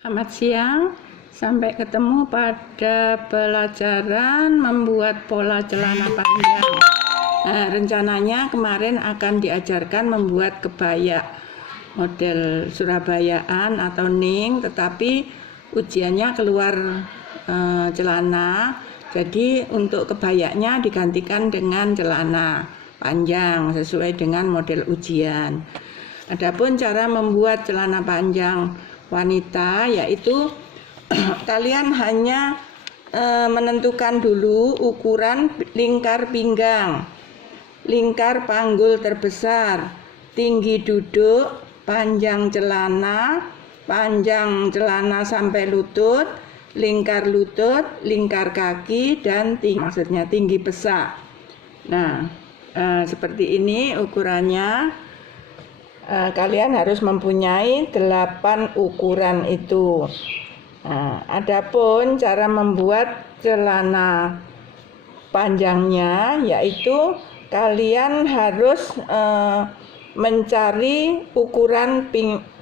Selamat siang, sampai ketemu pada pelajaran membuat pola celana panjang. Rencananya kemarin akan diajarkan membuat kebaya model Surabayaan atau ning, tetapi ujiannya keluar celana. Jadi untuk kebayanya digantikan dengan celana panjang sesuai dengan model ujian. Adapun cara membuat celana panjang wanita yaitu kalian hanya menentukan dulu ukuran lingkar pinggang, lingkar panggul terbesar, tinggi duduk, panjang celana sampai lutut, lingkar lutut, lingkar kaki, dan maksudnya tinggi pesak. Nah, seperti ini ukurannya. Kalian harus mempunyai 8 ukuran itu. Adapun cara membuat celana panjangnya yaitu kalian harus mencari ukuran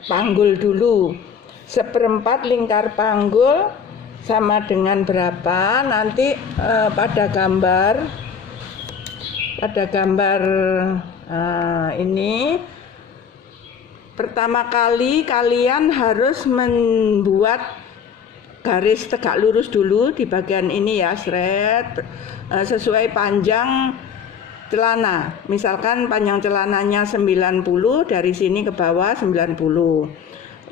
panggul dulu. 1/4 lingkar panggul sama dengan berapa? Nanti pada gambar ini. Pertama kali kalian harus membuat garis tegak lurus dulu di bagian ini ya, sesuai panjang celana. Misalkan panjang celananya 90, dari sini ke bawah 90.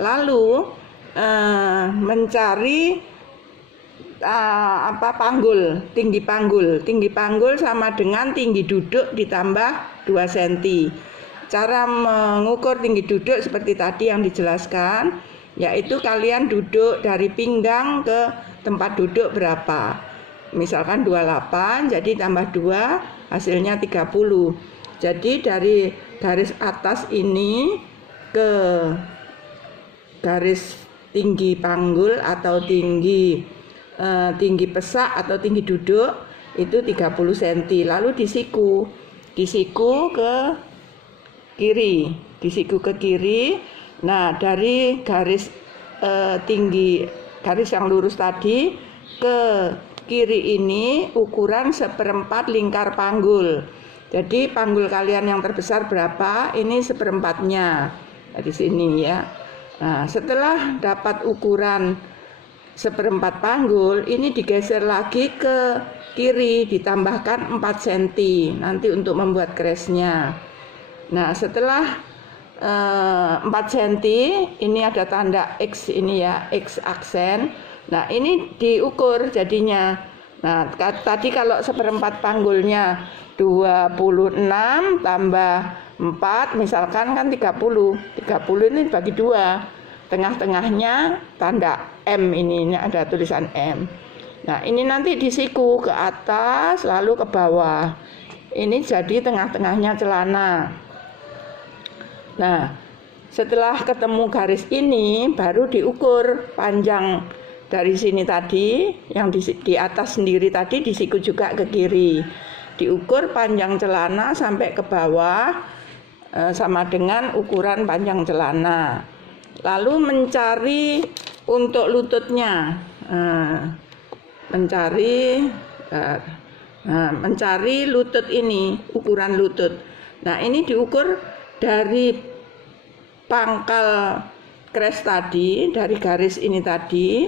Lalu mencari panggul, tinggi panggul sama dengan tinggi duduk ditambah 2 cm. Cara mengukur tinggi duduk seperti tadi yang dijelaskan, yaitu kalian duduk dari pinggang ke tempat duduk berapa. Misalkan 28, jadi tambah 2, hasilnya 30. Jadi dari garis atas ini ke garis tinggi panggul atau tinggi pesak atau tinggi duduk itu 30 cm. Lalu disiku ke kiri, Nah, dari garis garis yang lurus tadi ke kiri ini ukuran 1/4 lingkar panggul. Jadi panggul kalian yang terbesar berapa? Ini 1/4-nya di sini ya. Nah, setelah dapat ukuran 1/4 panggul, ini digeser lagi ke kiri, ditambahkan 4 cm nanti untuk membuat keresnya. Nah, setelah 4 cm, ini ada tanda X ini ya, X aksen. Nah, ini diukur jadinya. Nah, tadi kalau 1/4 panggulnya 26 tambah 4, misalkan kan 30. 30 ini bagi 2. Tengah-tengahnya tanda M ini ada tulisan M. Nah, ini nanti disiku ke atas lalu ke bawah. Ini jadi tengah-tengahnya celana. Nah, setelah ketemu garis ini baru diukur panjang dari sini tadi, yang di atas sendiri tadi disiku juga ke kiri. Diukur panjang celana sampai ke bawah sama dengan ukuran panjang celana. Lalu mencari untuk lututnya, mencari lutut ini, ukuran lutut. Nah, ini diukur dari pangkal kres tadi, dari garis ini tadi,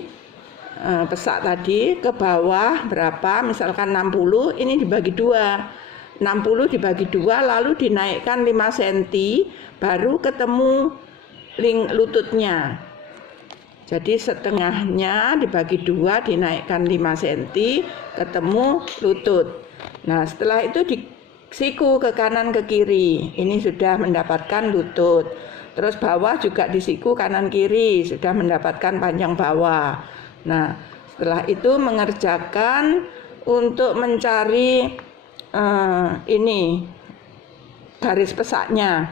pesak tadi ke bawah berapa, misalkan 60, ini dibagi 2. 60 dibagi 2 lalu dinaikkan 5 cm baru ketemu lututnya. Jadi setengahnya dibagi 2 dinaikkan 5 cm ketemu lutut. Nah, setelah itu disiku ke kanan ke kiri, ini sudah mendapatkan lutut. Terus bawah juga disiku kanan kiri, sudah mendapatkan panjang bawah. Nah, setelah itu mengerjakan untuk mencari ini garis pesaknya.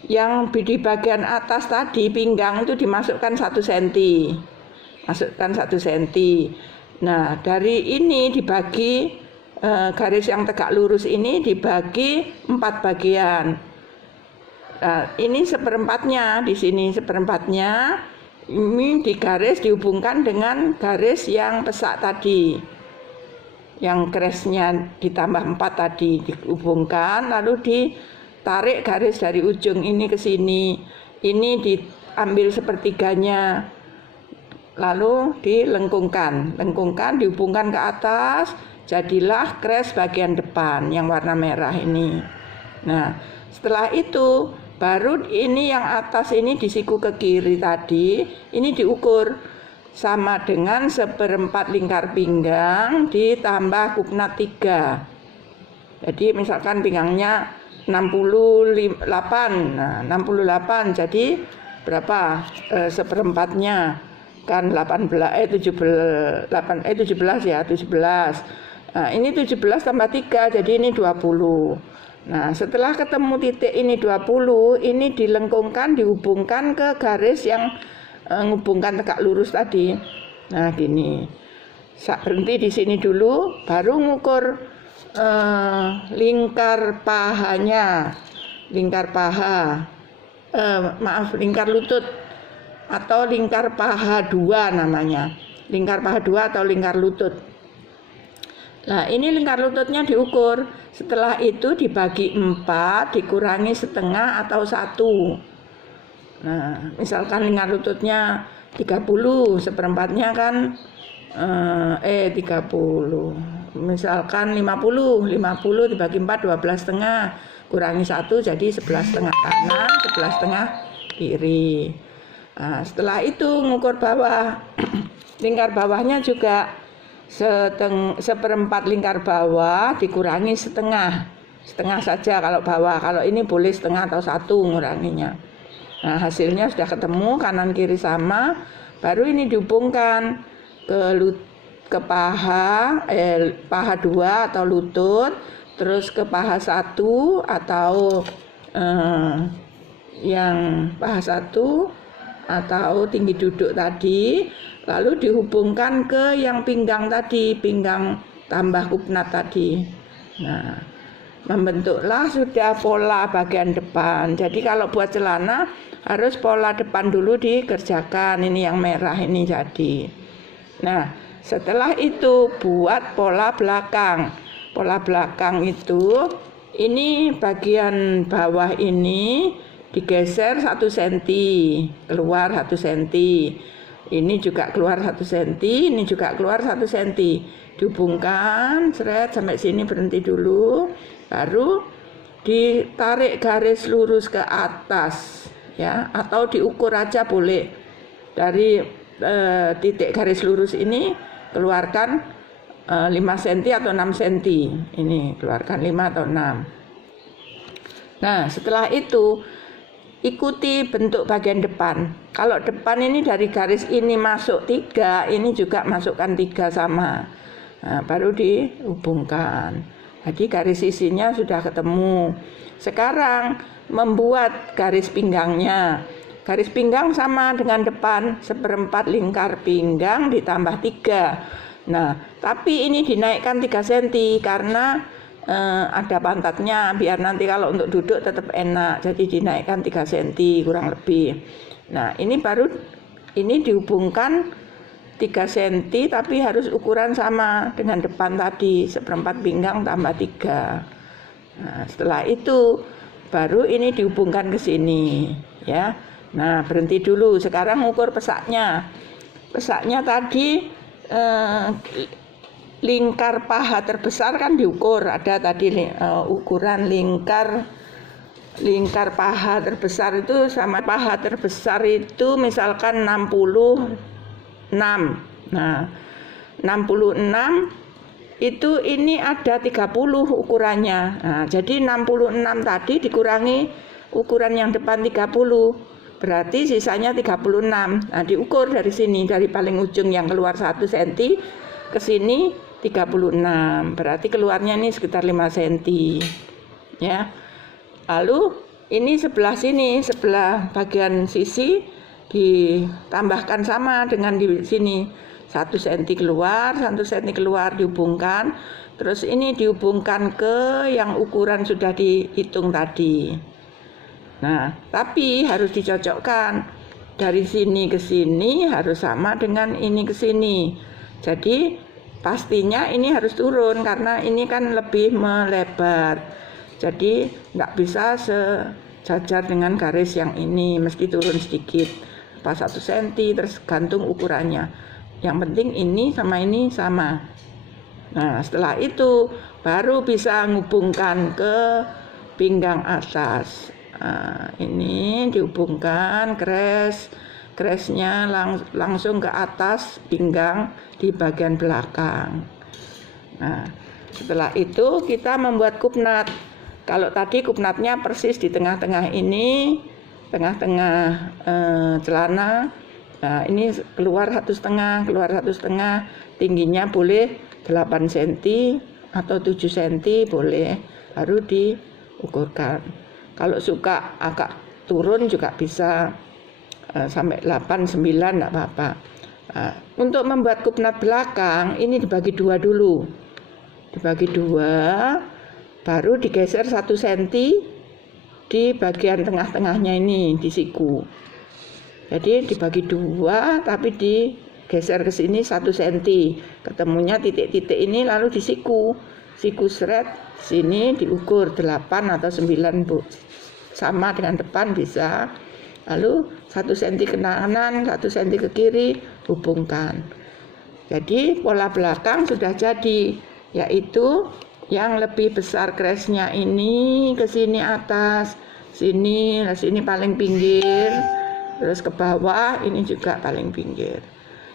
Yang di bagian atas tadi pinggang itu dimasukkan 1 cm. Masukkan 1 cm. Nah, dari ini dibagi garis yang tegak lurus ini dibagi 4 bagian. Nah, ini 1/4-nya, di sini 1/4-nya Ini digaris dihubungkan dengan garis yang pesak tadi, yang crestnya ditambah 4 tadi dihubungkan, lalu ditarik garis dari ujung ini ke sini. Ini diambil sepertiganya, lalu dilengkungkan, dihubungkan ke atas, jadilah crest bagian depan yang warna merah ini. Nah, setelah itu baru ini yang atas ini disiku ke kiri tadi, ini diukur sama dengan 1/4 lingkar pinggang ditambah kupnat 3. Jadi misalkan pinggangnya 68, nah 68 jadi berapa? 1/4-nya kan 17 ya, 17. Nah, ini 17 tambah 3 jadi ini 20. Nah, setelah ketemu titik ini 20, ini dilengkungkan, dihubungkan ke garis yang menghubungkan tegak lurus tadi. Nah, gini. Berhenti di sini dulu, baru ngukur lingkar pahanya. Lingkar paha. Lingkar lutut atau lingkar paha 2 namanya. Lingkar paha 2 atau lingkar lutut. Nah, ini lingkar lututnya diukur. Setelah itu dibagi 4, dikurangi setengah atau 1. Nah, misalkan lingkar lututnya 30, 1/4-nya kan 30. Misalkan 50 dibagi 4, 12,5. Kurangi 1 jadi 11,5 kanan, 11,5 kiri. Nah, setelah itu ngukur bawah. Lingkar bawahnya juga 1/4 lingkar bawah dikurangi setengah saja kalau bawah. Kalau ini boleh setengah atau 1 nguranginya. Nah, hasilnya sudah ketemu, kanan kiri sama. Baru ini dihubungkan ke paha 2 atau lutut, terus ke paha 1 atau yang paha 1 atau tinggi duduk tadi, lalu dihubungkan ke yang pinggang tadi, pinggang tambah kupnat tadi. Nah, membentuklah sudah pola bagian depan. Jadi kalau buat celana harus pola depan dulu dikerjakan, ini yang merah ini jadi. Nah, setelah itu buat pola belakang. Pola belakang itu, ini bagian bawah ini digeser 1 cm, keluar 1 cm. Ini juga keluar 1 cm, ini juga keluar 1 cm. Dihubungkan, seret sampai sini, berhenti dulu. Baru ditarik garis lurus ke atas, ya, atau diukur aja boleh. Dari titik garis lurus ini keluarkan 5 cm atau 6 cm. Ini keluarkan 5 atau 6. Nah, setelah itu ikuti bentuk bagian depan. Kalau depan ini dari garis ini masuk 3, ini juga masukkan 3 sama. Nah, baru dihubungkan. Jadi garis sisinya sudah ketemu. Sekarang membuat garis pinggangnya. Garis pinggang sama dengan depan, 1/4 lingkar pinggang ditambah 3. Nah, tapi ini dinaikkan 3 cm karena ada pantatnya, biar nanti kalau untuk duduk tetap enak. Jadi dinaikkan 3 cm kurang lebih. Nah, ini baru ini dihubungkan 3 cm, tapi harus ukuran sama dengan depan tadi, 1/4 pinggang tambah 3. Nah, setelah itu baru ini dihubungkan ke sini, ya. Nah, berhenti dulu. Sekarang ukur pesaknya. Pesaknya tadi lingkar paha terbesar kan diukur, ada tadi ukuran lingkar paha terbesar itu sama paha terbesar itu misalkan 66. Nah, 66 itu ini ada 30 ukurannya. Nah, jadi 66 tadi dikurangi ukuran yang depan 30, berarti sisanya 36. Nah, diukur dari sini, dari paling ujung yang keluar 1 cm ke sini 36, berarti keluarnya ini sekitar 5 cm, ya. Lalu ini sebelah sini, sebelah bagian sisi ditambahkan sama dengan di sini, 1 cm keluar, 1 cm keluar, dihubungkan. Terus ini dihubungkan ke yang ukuran sudah dihitung tadi. Nah, tapi harus dicocokkan. dari sini ke sini harus sama dengan ini ke sini. Jadi pastinya ini harus turun karena ini kan lebih melebar. Jadi nggak bisa sejajar dengan garis yang ini, mesti turun sedikit, pas 1 cm, terus gantung ukurannya. Yang penting ini sama. Nah, setelah itu baru bisa menghubungkan ke pinggang atas. Nah, ini dihubungkan cresnya langsung ke atas pinggang di bagian belakang. Nah, setelah itu kita membuat kupnat. Kalau tadi kupnatnya persis di tengah-tengah ini, tengah-tengah celana. Nah, ini keluar 1,5, tingginya boleh 8 cm atau 7 cm boleh, baru diukurkan. Kalau suka agak turun juga bisa sampai 8, 9 enggak apa-apa. Nah, untuk membuat kupnat belakang ini dibagi 2 dulu. Dibagi 2, baru digeser 1 cm di bagian tengah-tengahnya ini di siku. Jadi dibagi 2 tapi digeser ke sini 1 cm. Ketemunya titik-titik ini lalu di siku seret sini diukur 8 atau 9 sama dengan depan bisa. Lalu 1 cm ke kanan, 1 cm ke kiri, hubungkan. Jadi pola belakang sudah jadi, yaitu yang lebih besar cresnya ini ke sini atas, sini paling pinggir, terus ke bawah ini juga paling pinggir.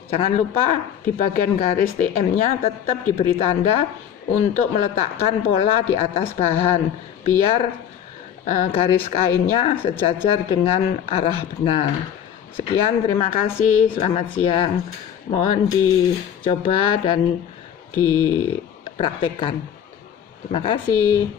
Jangan lupa di bagian garis TM-nya tetap diberi tanda untuk meletakkan pola di atas bahan, biar garis kainnya sejajar dengan arah benang. Sekian, terima kasih, selamat siang. Mohon dicoba dan dipraktekkan. Terima kasih.